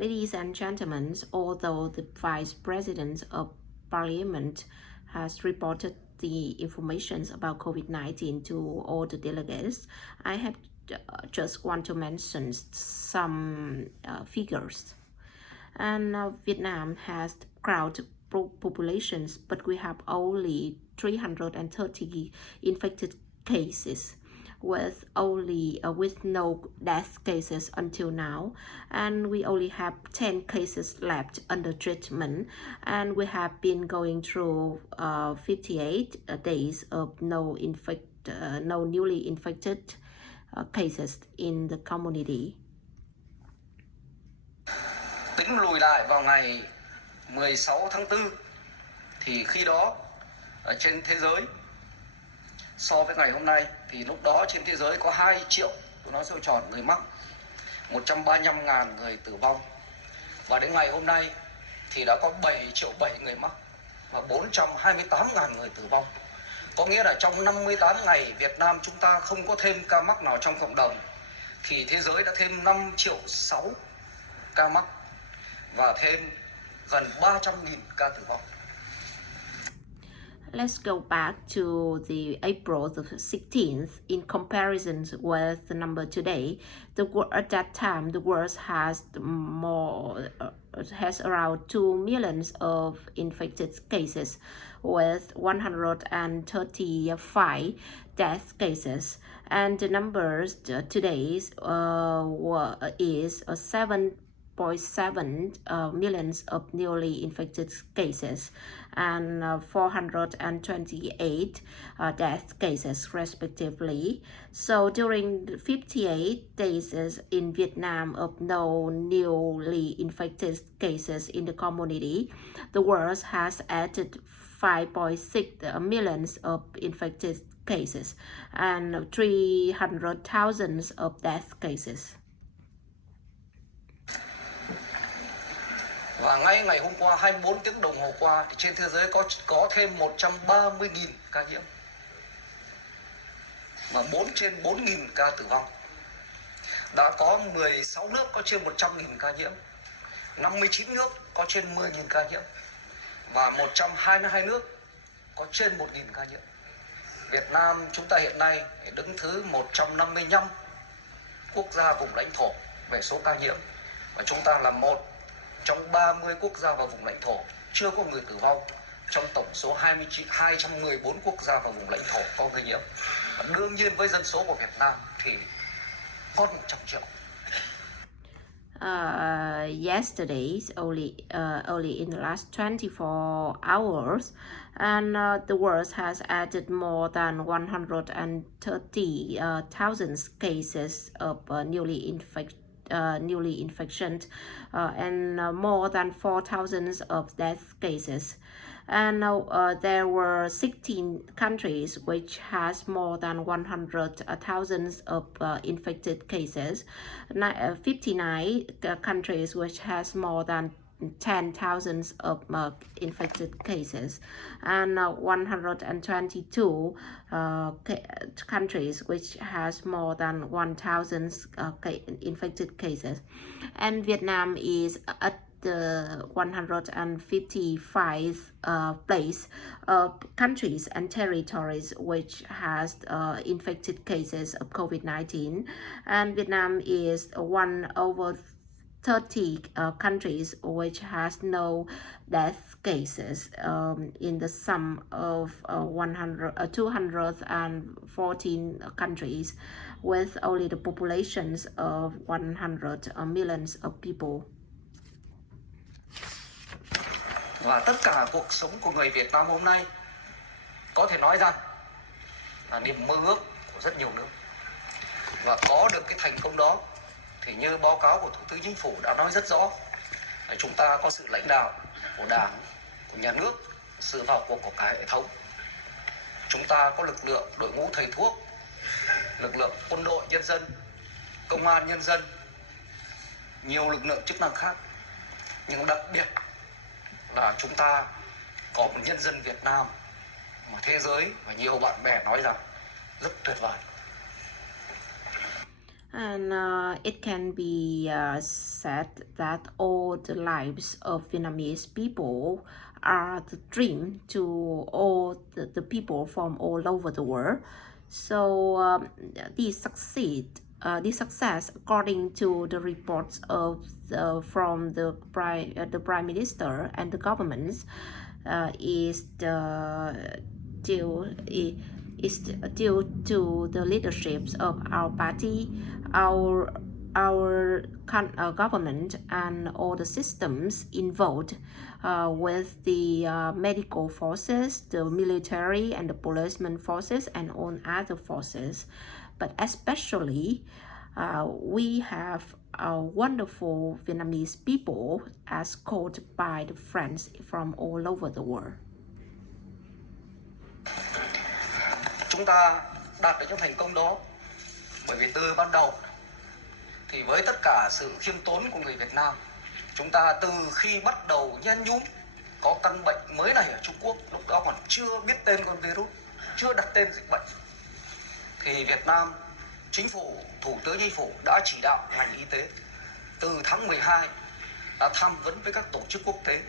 Ladies and gentlemen, although the Vice President of Parliament has reported the information about COVID-19 to all the delegates, I have just want to mention some figures. And Vietnam has crowded populations, but we have only 330 infected cases, with no death cases until now, and we only have 10 cases left under treatment, and we have been going through 58 days of no newly infected cases in the community. Tính lùi lại vào ngày 16 tháng 4 thì khi đó ở trên thế giới so với ngày hôm nay thì lúc đó trên thế giới có 2 triệu, tôi nói số tròn, người mắc, 135.000 người tử vong. Và đến ngày hôm nay thì đã có 7 triệu 7 người mắc và 428.000 người tử vong. Có nghĩa là trong 58 ngày Việt Nam chúng ta không có thêm ca mắc nào trong cộng đồng, thì thế giới đã thêm 5 triệu 6 ca mắc và thêm gần 300.000 ca tử vong. Let's go back to the April the 16th. In comparison with the number today, at that time the world has around 2 millions of infected cases, with 135 death cases, and the numbers today is 7.7 millions of newly infected cases and 428 death cases respectively. So during 58 days in Vietnam of no newly infected cases in the community, the world has added 5.6 millions of infected cases and 300,000 of death cases. Và ngay ngày hôm qua, 24 tiếng đồng hồ qua, thì trên thế giới có thêm 130.000 ca nhiễm và 4 trên 4.000 ca tử vong. Đã có 16 nước có trên 100.000 ca nhiễm, 59 nước có trên 10.000 ca nhiễm và 122 nước có trên 1.000 ca nhiễm. Việt Nam chúng ta hiện nay đứng thứ 155 quốc gia vùng lãnh thổ về số ca nhiễm, và chúng ta là một trong 30 quốc gia và vùng lãnh thổ chưa có người tử vong trong tổng số 214 quốc gia và vùng lãnh thổ có người nhiễm. Và đương nhiên với dân số của Việt Nam thì hơn 100 triệu. Yesterday, only in the last 24 hours, and the world has added more than 130,000 cases of newly infection and more than 4,000 of death cases. And there were 16 countries which has more than 100,000 of infected cases, 59 countries which has more than 10,000 of infected cases, and 122 countries which has more than 1,000 infected cases. And Vietnam is at the 155th place of countries and territories which has infected cases of COVID-19, and Vietnam is one over 30 countries which has no death cases in the sum of 214 countries with only the populations of 100 millions of people. Và tất cả cuộc sống của người Việt Nam hôm nay có thể nói rằng là niềm mơ ước của rất nhiều nước. Và có được cái thành công đó thì như báo cáo của Thủ tướng Chính phủ đã nói rất rõ, chúng ta có sự lãnh đạo của Đảng, của nhà nước, sự vào cuộc của cả hệ thống. Chúng ta có lực lượng đội ngũ thầy thuốc, lực lượng quân đội nhân dân, công an nhân dân, nhiều lực lượng chức năng khác. Nhưng đặc biệt là chúng ta có một nhân dân Việt Nam mà thế giới và nhiều bạn bè nói rằng rất tuyệt vời. And it can be said that all the lives of Vietnamese people are the dream to all the people from all over the world. So this success, according to the reports of from the prime minister and the governments, is due is due to the leaderships of our party, our government, and all the systems involved with the medical forces, the military and the policeman forces, and all other forces. But especially, we have wonderful Vietnamese people as called by the friends from all over the world. Chúng ta đạt được những thành công đó bởi vì từ ban đầu thì với tất cả sự khiêm tốn của người Việt Nam, chúng ta từ khi bắt đầu nhen nhúm có căn bệnh mới này ở Trung Quốc, lúc đó còn chưa biết tên con virus, chưa đặt tên dịch bệnh, thì Việt Nam, chính phủ, Thủ tướng Chính phủ đã chỉ đạo ngành y tế từ tháng 12 đã tham vấn với các tổ chức quốc tế,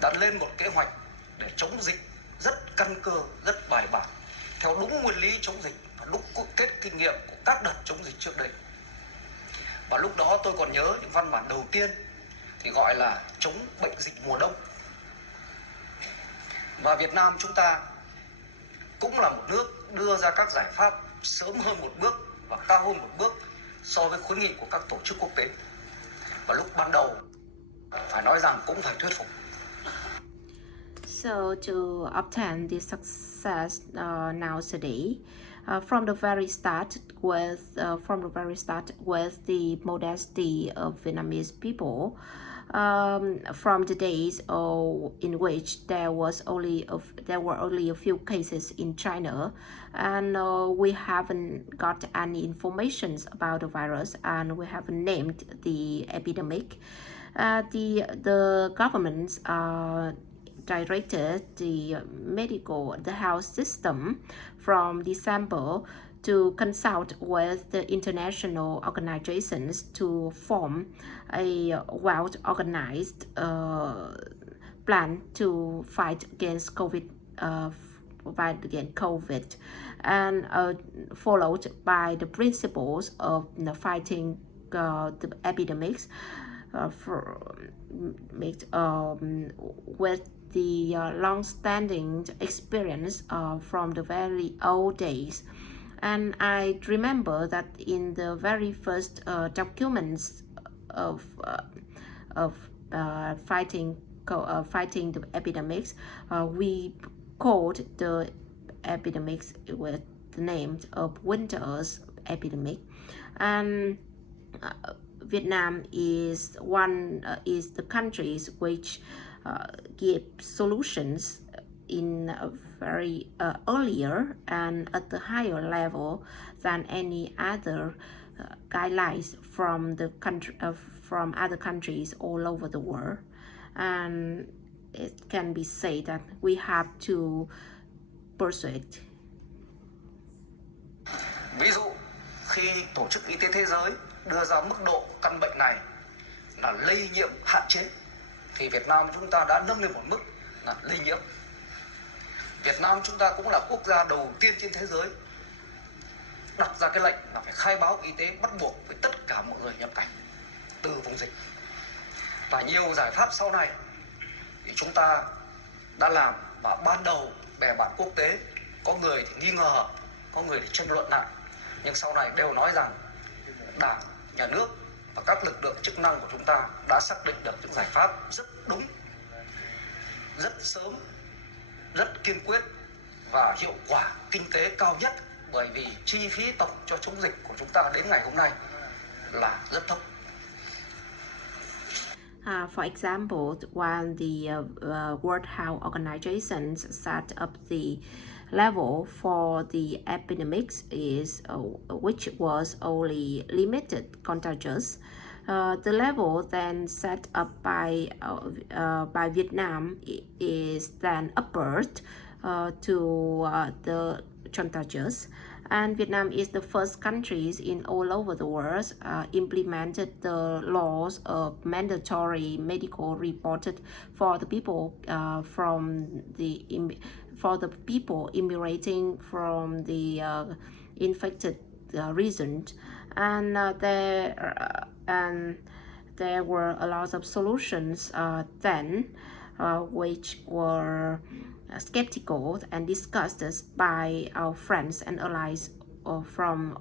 đã lên một kế hoạch để chống dịch rất căn cơ, rất bài bản, theo đúng nguyên lý chống dịch và đúc kết kinh nghiệm của các đợt chống dịch trước đây. Và lúc đó tôi còn nhớ những văn bản đầu tiên thì gọi là chống bệnh dịch mùa đông. Và Việt Nam chúng ta cũng là một nước đưa ra các giải pháp sớm hơn một bước và cao hơn một bước so với khuyến nghị của các tổ chức quốc tế. Và lúc ban đầu phải nói rằng cũng phải thuyết phục. So to obtain this success nowadays, from the very start with the modesty of Vietnamese people, from the days in which there were only a few cases in China, and we haven't got any information about the virus, and we haven't named the epidemic. The governments directed the health system from December to consult with the international organizations to form a well-organized plan to fight against COVID, and followed by the principles of fighting the epidemics with the long-standing experience from the very old days. And I remember that in the very first documents of fighting the epidemics, we called the epidemics with the name of winter's epidemic. And Vietnam is the countries which give solutions in a very earlier and at the higher level than any other guidelines from the country from other countries all over the world. And it can be said that we have to pursue it. Ví dụ khi Tổ chức Y tế Thế giới đưa ra mức độ căn bệnh này là lây nhiễm hạn chế, thì Việt Nam chúng ta đã nâng lên một mức là lây nhiễm. Việt Nam chúng ta cũng là quốc gia đầu tiên trên thế giới đặt ra cái lệnh là phải khai báo y tế bắt buộc với tất cả mọi người nhập cảnh từ vùng dịch. Và nhiều giải pháp sau này thì chúng ta đã làm, và ban đầu bè bạn quốc tế có người thì nghi ngờ, có người thì tranh luận lại, nhưng sau này đều nói rằng Đảng, Nhà nước và các lực lượng chức năng của chúng ta đã xác định được những giải pháp rất đúng, rất sớm, rất kiên quyết và hiệu quả kinh tế cao nhất, bởi vì chi phí tổng cho chống dịch của chúng ta đến ngày hôm nay là rất thấp. For example, when the World Health Organization set up the level for the epidemics which was only limited contagious, the level then set up by Vietnam is then upward to the contagious, And Vietnam is the first countries in all over the world implemented the laws of mandatory medical reported for the people for the people immigrating from the infected region, and there were a lot of solutions then, which were skeptical and discussed by our friends and allies from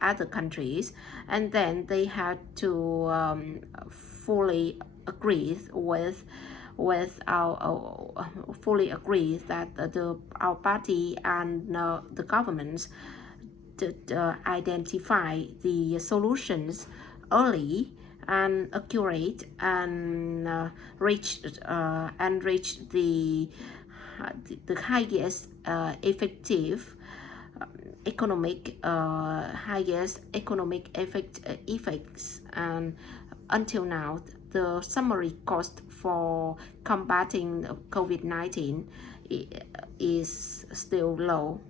other countries, and then they had to fully agree with our fully agree that our party and the governments to identify the solutions early and accurate and reach the highest effective highest economic effects. And until now, the summary cost for combating COVID-19 is still low.